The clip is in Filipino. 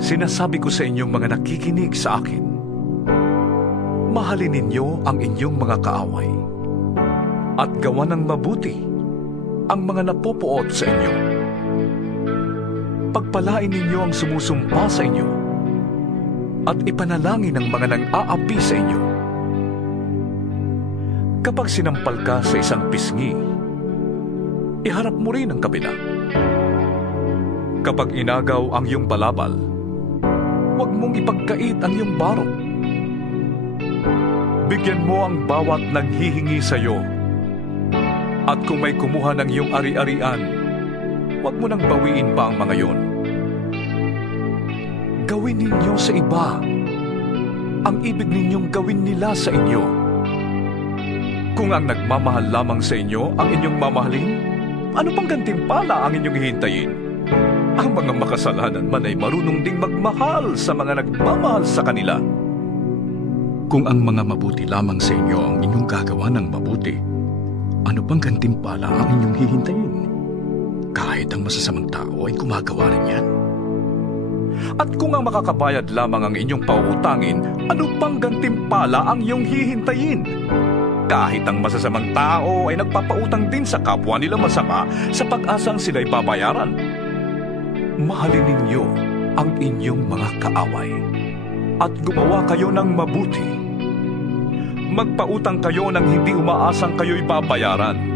Sinasabi ko sa inyong mga nakikinig sa akin, mahalin ninyo ang inyong mga kaaway at gawa ng mabuti ang mga napupuot sa inyo. Pagpalain ninyo ang sumusumpa sa inyo at ipanalangin ang mga nang-aapi sa inyo. Kapag sinampal ka sa isang pisngi, iharap mo rin ang kabila. Kapag inagaw ang iyong balabal, huwag mong ipagkait ang iyong barong. Bigyan mo ang bawat nanghihingi sa iyo. At kung may kumuha ng iyong ari-arian, huwag mo nang bawiin pa ang mga iyon. Gawin ninyo sa iba ang ibig ninyong gawin nila sa inyo. Kung ang nagmamahal lamang sa inyo ang inyong mamahalin, ano pang gantimpala ang inyong hihintayin? Ang mga makasalanan man ay marunong ding magmahal sa mga nagmamahal sa kanila. Kung ang mga mabuti lamang sa inyo ang inyong gagawa ng mabuti, ano pang gantimpala ang inyong hihintayin? Kahit ang masasamang tao ay gumagawa rin yan. At kung ang makakabayad lamang ang inyong pauutangin, ano pang gantimpala ang iyong hihintayin? Kahit ang masasamang tao ay nagpapautang din sa kapwa nila masama sa pag-asang sila'y babayaran. Mahalin ninyo ang inyong mga kaaway at gumawa kayo ng mabuti. Magpautang kayo nang hindi umaasang kayo'y babayaran.